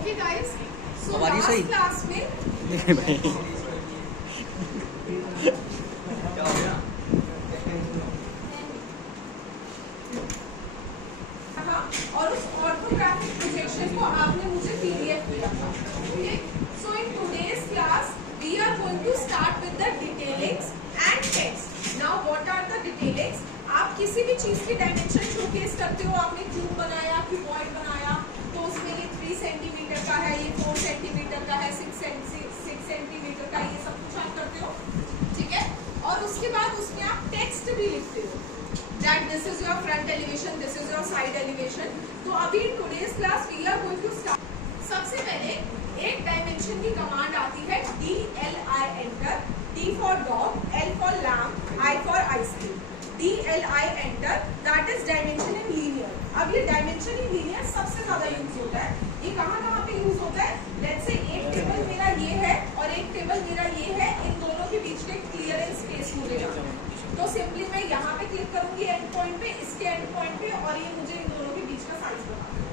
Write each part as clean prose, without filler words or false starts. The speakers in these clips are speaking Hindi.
ओके गाइस, सो हमारी सही लास्ट क्लास में और उस ऑर्थोग्राफिक प्रोजेक्शन को आपने मुझे पीडीएफ किया था। Okay, so in today's class we are going to start with the detailings and text. Now what are the detailings? आप किसी भी चीज की डायमेंशन शोकेस करते हो। आपने क्यूब बनाया, क्यूबॉइड बनाया, तो उसमें ये 3 सेंटीमीटर का है, ये 4 सेंटीमीटर का है, 6 सेंटीमीटर का, ये सब कुछ आप करते हो, ठीक है। और उसके बाद उसमें आप टेक्स्ट भी लिखते हो, that this is your front elevation, this is your side elevation। तो अभी today's class we are going to start। सबसे पहले एक डायमेंशन की कमांड आती है DLI enter, D for dog, L for lamb, I for ice cream। DLI enter, that is dimension in linear। अब ये डायमेंशन इन लीनियर सबसे ज्यादा यूज होता है। ये कहाँ पे यूज होता है? लेट्स से एक टेबल मेरा ये है और एक टेबल मेरा ये है, इन दोनों के बीच के क्लियरेंस स्पेस मुझे जाना है। तो सिंपली मैं यहाँ पे क्लिक करूंगी एंड पॉइंट पे, इसके एंड पॉइंट पे, और ये मुझे इन दोनों के बीच का साइज बता देगा,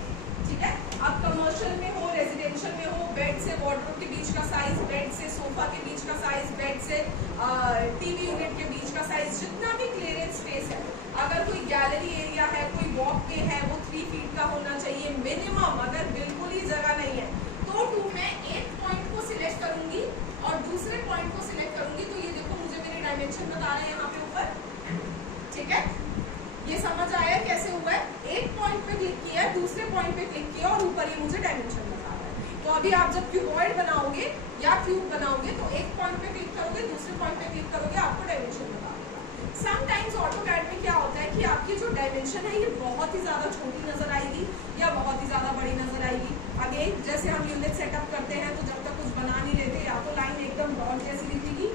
ठीक है। अब कमर्शियल में हो, रेजिडेंशियल में हो, बेड से वार्डरोब के बीच का साइज, बेड से सोफा के बीच का साइज, बेड से टीवी यूनिट के बीच का साइज, जितना भी क्लियरेंस स्पेस है, अगर कोई गैलरी एरिया है, कोई वॉक वे है, वो 3 फीट का होना चाहिए मिनिमम। अगर बिल्कुल ही जगह नहीं है तो मैं एक पॉइंट को सिलेक्ट करूंगी और दूसरे पॉइंट को सिलेक्ट करूंगी। तो ये देखो मुझे मेरे डायमेंशन बता रहे हैं यहाँ पे ऊपर, ठीक है। ये समझ आया कैसे हुआ है? एक पॉइंट पे क्लिक किया, दूसरे पॉइंट पे क्लिक किया और ऊपर ये मुझे डायमेंशन बता रहा है। तो अभी आप जब क्यूबॉइड बनाओगे या क्यूब बनाओगे तो एक पॉइंट पे क्लिक करोगे, दूसरे पॉइंट पे क्लिक करोगे, आपको डायमेंशन बता देगा। समटाइम्स ऑटोकैड में क्या होता है कि आपकी जो डायमेंशन है ये बहुत ही ज्यादा छोटी नजर आएगी या बहुत ही ज्यादा बड़ी नजर आएगी। अगेन जैसे हम यूनिट सेटअप करते हैं तो जब तक कुछ बना नहीं लेते, या तो लाइन एकदम डॉट जैसी दिखेगी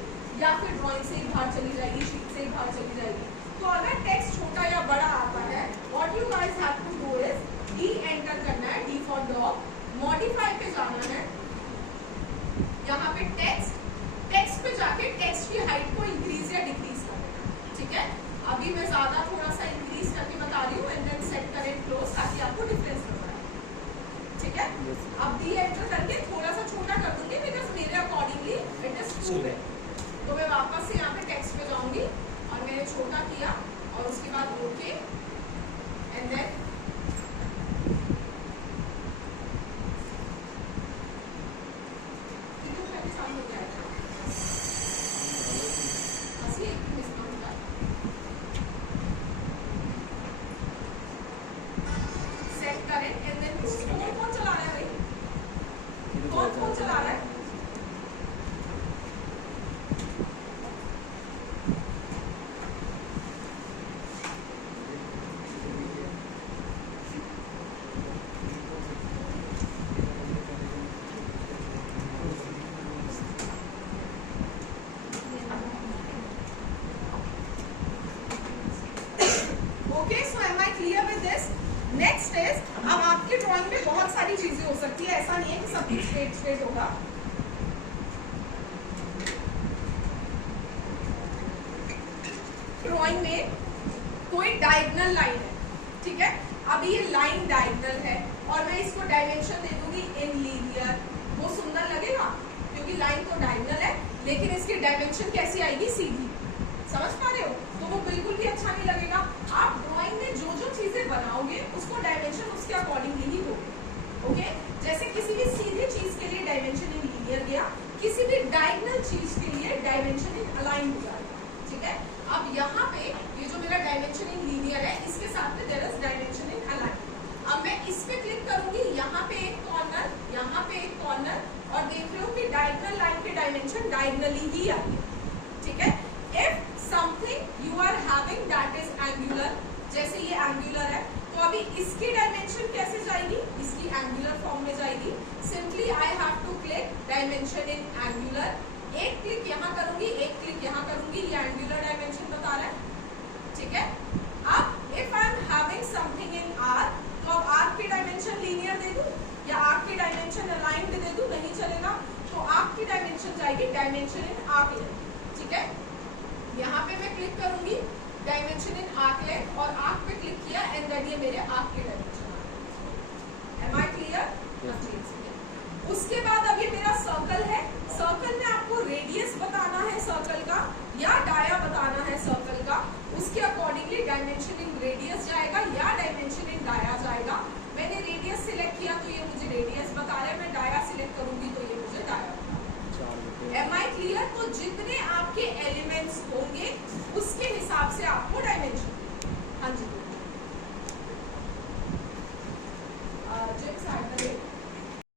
या फिर ड्राइंग से ही बाहर चली जाएगी, शीट से ही बाहर चली जाएगी। तो अगर टेक्स्ट छोटा या बड़ा आता है, what you guys have to do is D enter करना है, डी फॉर डॉग, मॉडिफाई पे जाना है, यहाँ पे टेक्स्ट पे जाके टेक्स्ट की हाइट को इंक्रीज या डिक्रीज करना है, ठीक है। अभी मैं ज्यादा थोड़ा सा इंक्रीज करके बता रही हूँ एंड देन सेट करें क्लोज, ताकि आपको डिफरेंस नजर आए, ठीक है। अब डी एंटर करके थोड़ा सा छोटा कर दूंगी बिकॉज मेरे accordingly it is too big. तो मैं वापस से यहाँ पे टेक्स्ट पे जाऊंगी और मैंने छोटा किया और उसके बाद ओके एंड देन सेट करें एंड देन कौन चला रहा है भाई? कौन चला रहा है? Okay, so am I clear with this? Next is, अब आपकी ड्राइंग में बहुत सारी चीजें हो सकती है, ऐसा नहीं है कि सब कुछ स्ट्रेट होगा। ड्राइंग में कोई डायगोनल लाइन है, ठीक है। अभी ये लाइन डायगोनल है और मैं इसको डायमेंशन दे दूंगी इन लीनियर। वो सुंदर लगेगा क्योंकि लाइन तो डायगोनल है, लेकिन इसकी डायमेंशन कैसी आएगी? सीधी। समझ पा रहे हो? तो वो बिल्कुल भी अच्छा नहीं लगेगा। आप ड्राइंग में जो जो चीजें बनाओगे उसको डायमेंशन उसके अकॉर्डिंगली ही होगी, ओके। जैसे किसी भी सीधी चीज के लिए डायमेंशन इन लीनियर गया, किसी भी डायगोनल चीज के लिए डायमेंशन इन अलाइन हो जाएगा, ठीक है। अब यहाँ पे ये जो मेरा डायमेंशन इन लीनियर है, इसके साथ में there is dimension in align. अब मैं इस पे क्लिक करूंगी, यहाँ पे एक कॉर्नर, यहाँ पे एक कॉर्नर, और देख रहे हो कि डायगोनल लाइन के डायमेंशन डायगोनली ही आई है, ठीक है। If something you are having that is angular, जैसे ये एंगुलर है, तो अभी इसकी डायमेंशन कैसे जाएगी? इसकी एंगुलर फॉर्म में जाएगी। Simply I have to click dimension in angular, एक क्लिक यहाँ करूंगी, एक क्लिक यहाँ करूंगी, ये एंगुलर डायमेंशन बता रहा है, ठीक है। अब if I am having something in are, तो अब आर्क की डायमेंशन लीनियर दे दूं या आर्क की डायमेंशन अलाइंड दे दूं? नहीं चलेगा। तो आर्क की डायमेंशन जाएगी डायमेंशन इन आर्क लेंथ, ठीक है। यहाँ पे मैं क्लिक करूंगी डायमेंशन इन आर्क लेंथ और आर्क पे क्लिक किया एंड देन ये मेरे आर्क की डायमेंशन आ गई। Am I clear? या डाया